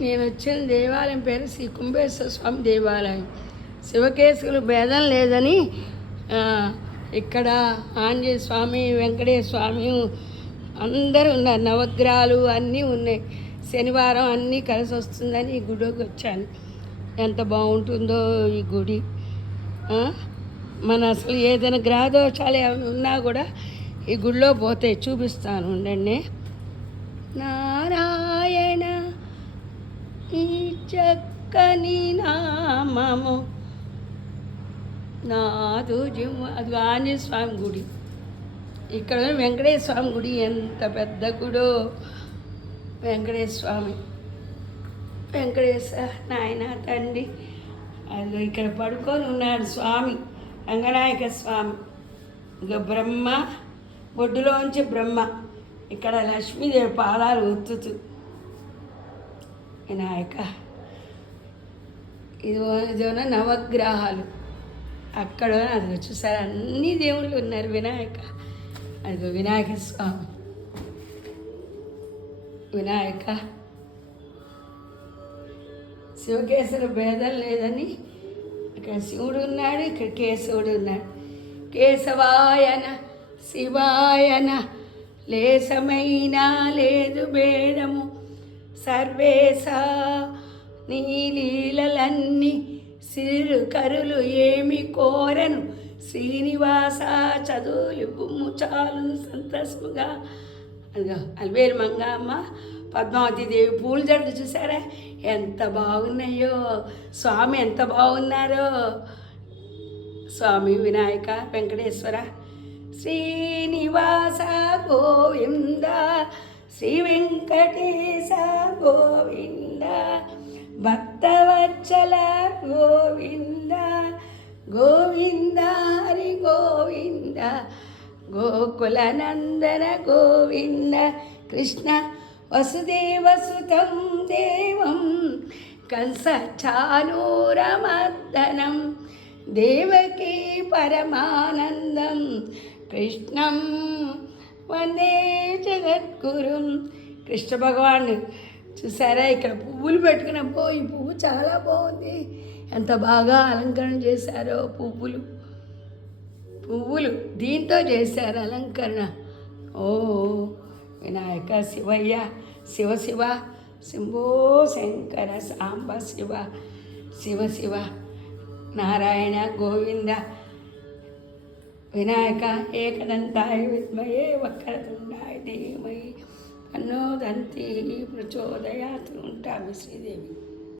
నేను వచ్చిన దేవాలయం పేరు శ్రీ కుంభేశ్వర స్వామి దేవాలయం. శివకేశవులు భేదం లేదని ఇక్కడ ఆంజనేయ స్వామి, వెంకటేశ్వర స్వామి అందరూ ఉన్నారు. నవగ్రహాలు అన్నీ ఉన్నాయి. శనివారం అన్నీ కలిసి వస్తుందని ఈ గుడికి వచ్చాను. ఎంత బాగుంటుందో ఈ గుడి. మన అసలు ఏదైనా గ్రహదోషాలు ఏమైనా ఉన్నా కూడా ఈ గుడిలో పోతే చూపిస్తాను ఉండండి. నారాయణ ఈ చక్కని నామము నాదు జిమ్. అది ఆంజనేయ స్వామి గుడి. ఇక్కడ వెంకటేశ్వర స్వామి గుడి ఎంత పెద్ద గుడో. వెంకటేశ్వర స్వామి, వెంకటేశ్వర నాయన తండ్రి. అది ఇక్కడ పడుకొని ఉన్నాడు స్వామి, రంగనాయక స్వామి. ఇక బ్రహ్మ ఒడ్డులోంచి బ్రహ్మ, ఇక్కడ లక్ష్మీదేవి పాదాలు ఒత్తుతూ. వినాయక ఇదిగోన నవగ్రహాలు అక్కడ అది చూసారు. అన్ని దేవుళ్ళు ఉన్నారు. వినాయక, అదిగో వినాయక స్వామి. వినాయక శివకేశవుల భేదం లేదని ఇక్కడ శివుడు ఉన్నాడు, ఇక్కడ కేశవుడు ఉన్నాడు. కేశవాయన శివాయన లేశమైనా లేదు భేదము. సర్వేశ నీ లీలలన్నీ సిరు కరులు ఏమి కోరను. శ్రీనివాస చదువులు గుమ్ము చాలును సంతోషముగా. అదిగో అల్వేరు మంగమ్మ, పద్మావతీదేవి పూల జడ్డు చూసారా ఎంత బాగున్నాయో. స్వామి ఎంత బాగున్నారో. స్వామి వినాయక వెంకటేశ్వర శ్రీనివాస గోవింద, శ్రీ వెంకటేశ గోవింద, భక్తవత్సల గోవింద, గోవింద హరి గోవింద, గోకులనందన గోవింద. కృష్ణ వసుదేవసుతం దేవం కంసచానూరమర్దనం, దేవకీ పరమానందం కృష్ణం వందే జగద్గురుం. కృష్ణ భగవాన్ చూసారా ఇక్కడ పువ్వులు పెట్టుకున్న ఈ పువ్వు చాలా బాగుంది. ఎంత బాగా అలంకరణ చేశారో. పువ్వులు దీంతో చేశారు అలంకరణ. ఓ వినాయక శివయ్య, శివ శివ శంభో శంకర సాంబ శివ, శివ శివ నారాయణ గోవింద. వినాయక ఏకదంతాయ విద్మహే వక్రతుండాయ ధీమహి తన్నో దంతి ప్రచోదయాత్. ఉంటాము శ్రీదేవి.